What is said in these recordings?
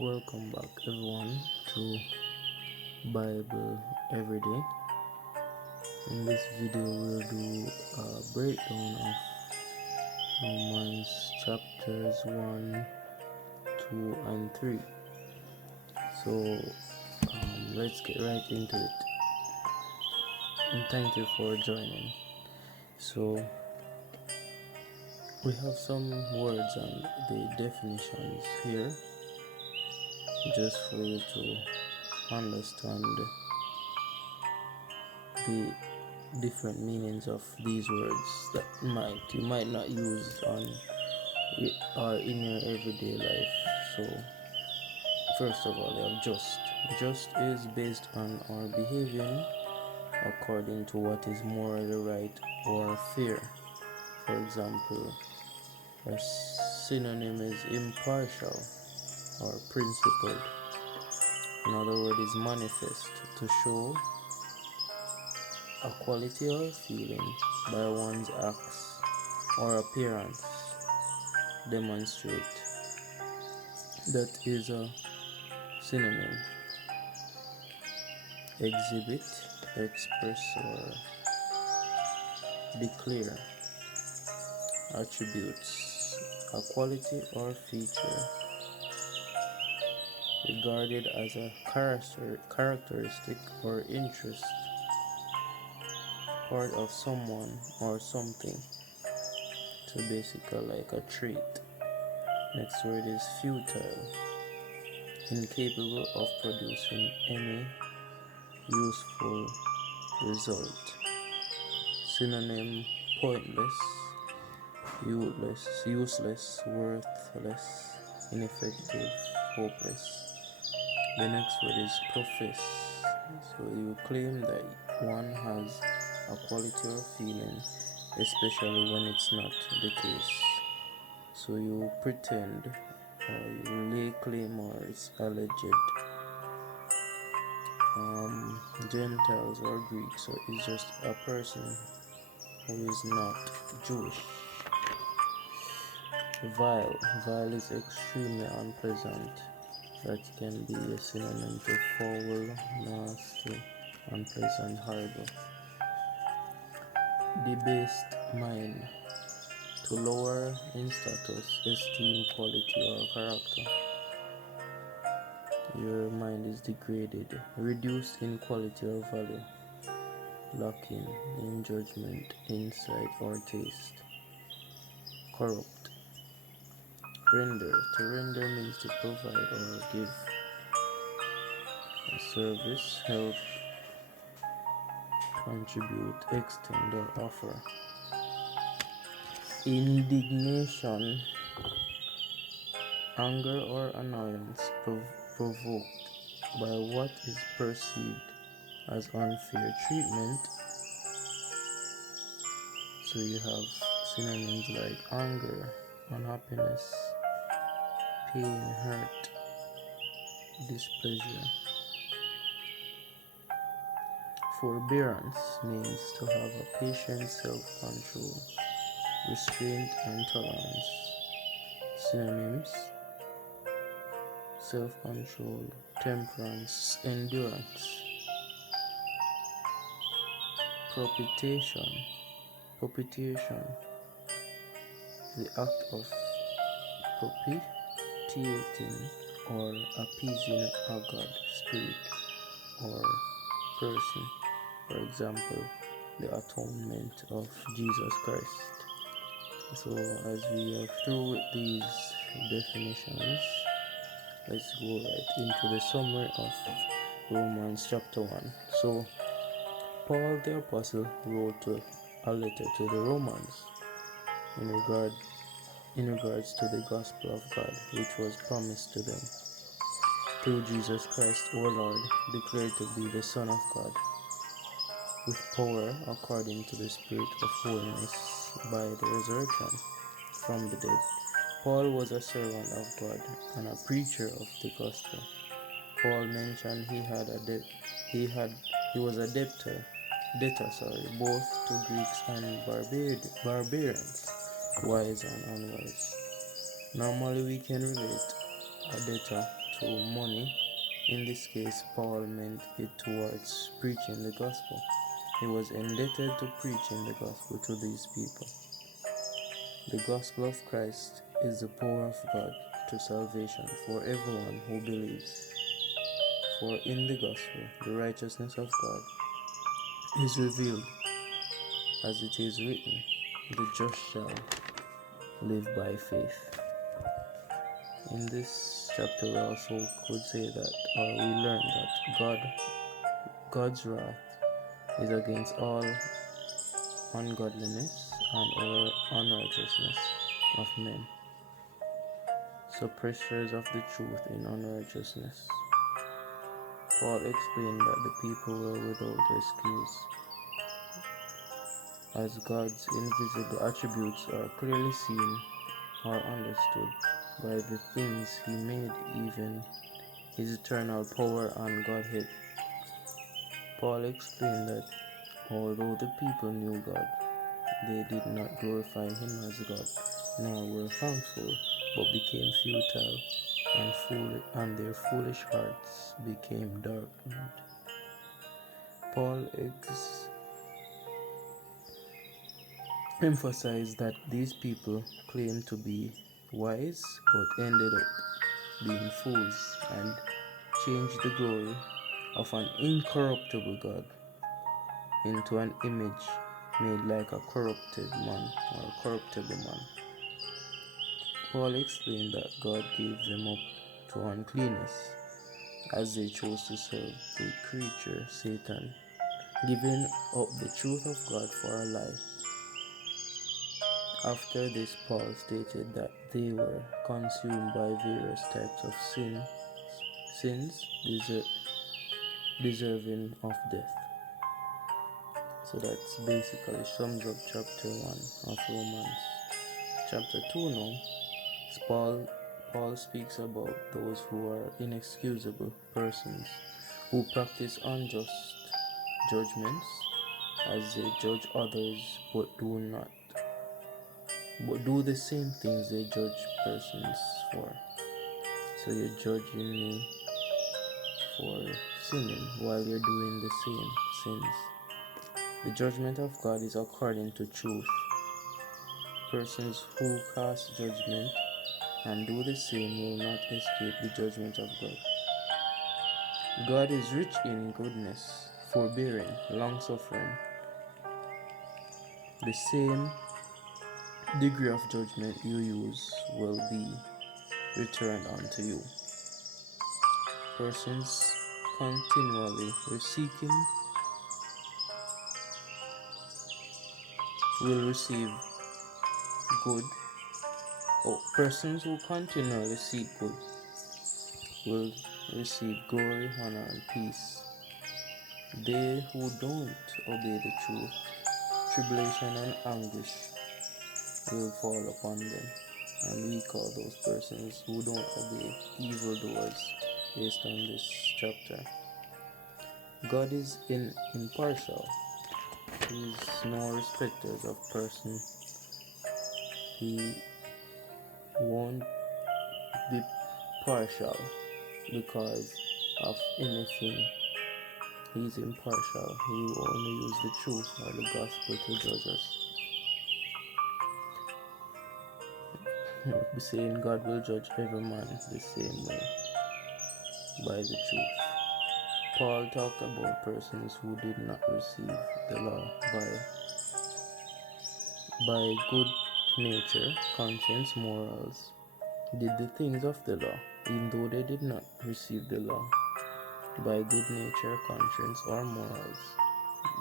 Welcome back, everyone, to Bible Everyday. In this video, we'll do a breakdown of Romans chapters 1, 2, and 3. So, let's get right into it. And thank you for joining. So, we have some words and the definitions here, just for you to understand the different meanings of these words that you might not use on or in your everyday life. So first of all, you have just is based on our behaving according to what is morally right or fair. For example, a synonym is impartial or principled. Another word is manifest, to show a quality or feeling by one's acts or appearance. Demonstrate. That is a synonym. Exhibit, express, or declare. Attributes. A quality or feature regarded as a characteristic or interest, part of someone or something. So basically like a trait. Next word is futile, incapable of producing any useful result. Synonym: pointless, useless, worthless, ineffective, hopeless. The next word is profess. So you claim that one has a quality or feeling, especially when it's not the case. So you pretend, or you lay claim, or it's alleged. Gentiles or Greeks, so it's just a person who is not Jewish. Vile is extremely unpleasant. That can be a synonym to foul, nasty, unpleasant, horrible. Debased mind, to lower in status, esteem, quality, or character. Your mind is degraded, reduced in quality or value, lacking in judgment, insight, or taste. Corrupt. Render. To render means to provide or give a service, help, contribute, extend, or offer. Indignation. Anger or annoyance provoked by what is perceived as unfair treatment. So you have synonyms like anger, unhappiness, pain, hurt, displeasure. Forbearance means to have a patient self-control, restraint, and tolerance. Synonyms: self-control, temperance, endurance. Propitiation, the act of propitiating or appeasing a god, spirit, or person. For example, the atonement of Jesus Christ. So as we are through with these definitions, let's go right into the summary of Romans chapter 1. So Paul the Apostle wrote a letter to the Romans in regards to the gospel of God, which was promised to them through Jesus Christ our Lord, declared to be the Son of God, with power according to the Spirit of holiness by the resurrection from the dead. Paul was a servant of God and a preacher of the gospel. Paul mentioned he was a debtor, both to Greeks and barbarians, wise and unwise. Normally we can relate a debtor to money. In this case, Paul meant it towards preaching the gospel. He was indebted to preaching the gospel to these people. The gospel of Christ is the power of God to salvation for everyone who believes. For in the gospel, the righteousness of God is revealed, as it is written, the just shall live by faith. In this chapter, we also could say that, or we learn that God's wrath is against all ungodliness and unrighteousness of men, suppressors of the truth in unrighteousness. Paul explained that the people were without excuse, as God's invisible attributes are clearly seen or understood by the things he made, even his eternal power and Godhead. Paul explained that although the people knew God, they did not glorify him as God, nor were thankful, but became futile, and their foolish hearts became darkened. Paul emphasized that these people claimed to be wise, but ended up being fools, and changed the glory of an incorruptible God into an image made like a corrupted man or a corruptible man. Paul explained that God gave them up to uncleanness as they chose to serve the creature Satan, giving up the truth of God for a lie. After this, Paul stated that they were consumed by various types of sins deserving of death. So that's basically sums up chapter 1 of Romans. Chapter 2 now, Paul speaks about those who are inexcusable persons who practice unjust judgments, as they judge others but do the same things they judge persons for. So you're judging me for sinning while you're doing the same sins. The judgment of God is according to truth. Persons who cast judgment and do the same will not escape the judgment of God. God is rich in goodness, forbearing, long-suffering. The same degree of judgment you use will be returned unto you. Persons continually seeking will receive good. Persons who continually seek good will receive glory, honor, and peace. They who don't obey the truth, tribulation and anguish will fall upon them, and we call those persons who don't obey evildoers based on this chapter. God is impartial. He is no respecter of person. He won't be partial because of anything. He's impartial. He will only use the truth or the gospel to judge us. We're saying God will judge every man the same way, by the truth. Paul talked about persons who did not receive the law by good nature, conscience, morals, did the things of the law, even though they did not receive the law. By good nature, conscience, or morals,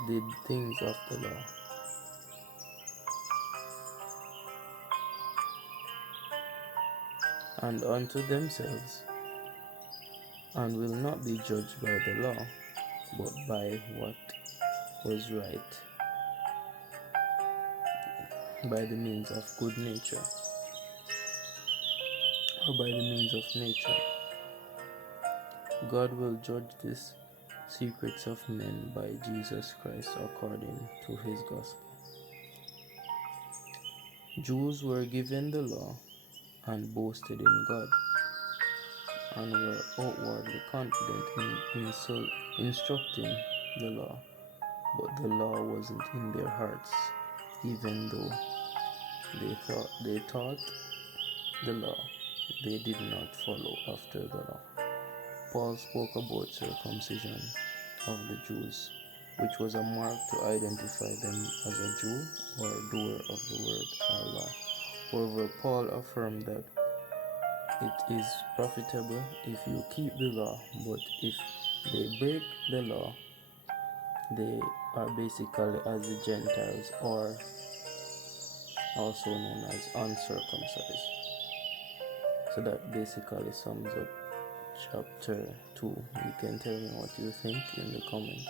did things of the law. And unto themselves, and will not be judged by the law, but by what was right, by the means of good nature, or by the means of nature. God will judge the secrets of men by Jesus Christ according to his gospel. Jews were given the law and boasted in God. and were outwardly confident in instructing the law, but the law wasn't in their hearts, even though they taught the law. They did not follow after the law. Paul spoke about circumcision of the Jews, which was a mark to identify them as a Jew or a doer of the word or law. However, Paul affirmed that it is profitable if you keep the law, but if they break the law, they are basically as the Gentiles, or also known as uncircumcised. So that basically sums up chapter 2. You can tell me what you think in the comments.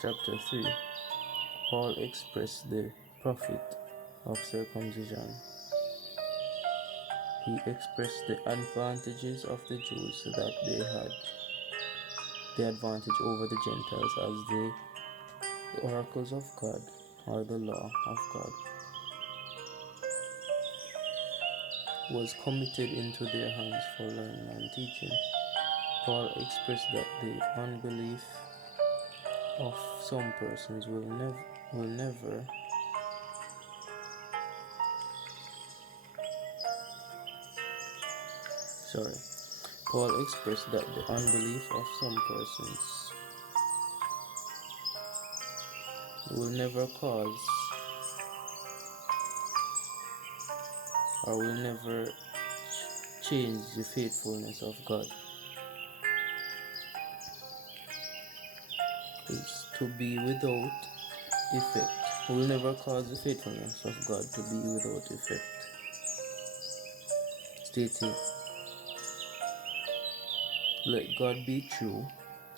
Chapter 3, Paul expressed the profit of circumcision. He expressed the advantages of the Jews, so that they had the advantage over the Gentiles as the oracles of God, or the law of God, was committed into their hands for learning and teaching. Paul expressed that the unbelief of some persons will never Paul expressed that the unbelief of some persons will never cause, or will never change the faithfulness of God. Is to be without effect. Will never cause the faithfulness of God to be without effect, stating, "Let God be true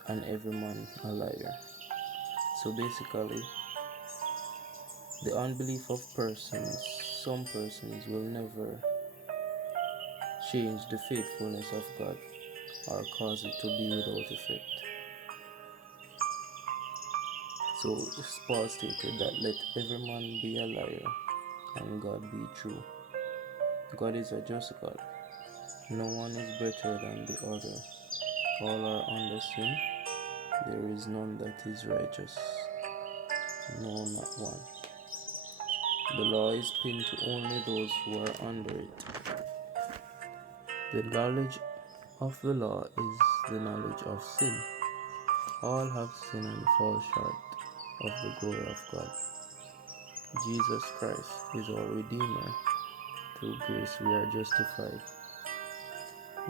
and every man a liar." So basically, the unbelief of some persons will never change the faithfulness of God or cause it to be without effect. So Paul stated that let every man be a liar and God be true. God is a just God. No one is better than the other. All are under sin. There is none that is righteous. No, not one. The law is pinned to only those who are under it. The knowledge of the law is the knowledge of sin. All have sinned and fall short of the glory of God. Jesus Christ is our Redeemer. Through grace we are justified.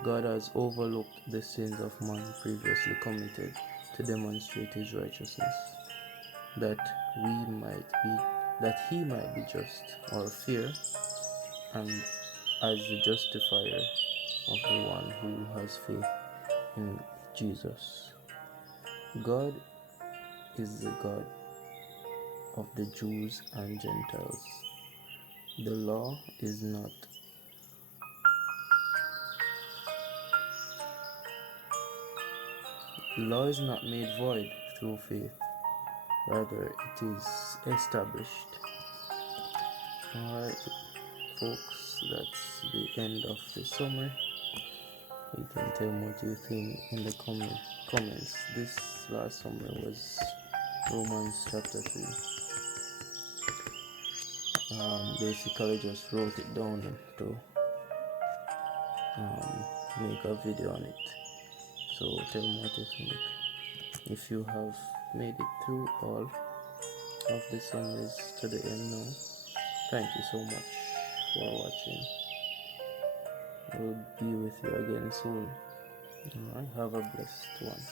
God has overlooked the sins of man previously committed to demonstrate his righteousness, that he might be just or fair, and as the justifier of the one who has faith in Jesus. God is the God of the Jews and Gentiles. The law is not. The law is not made void through faith, rather it is established. Alright folks, that's the end of the summary. You can tell me what you think in the comments. This last summary was Romans chapter 3. Basically just wrote it down to make a video on it. So tell me what you think. If you have made it through all of the summaries to the end now, thank you so much for watching. We'll be with you again soon. Alright, have a blessed one.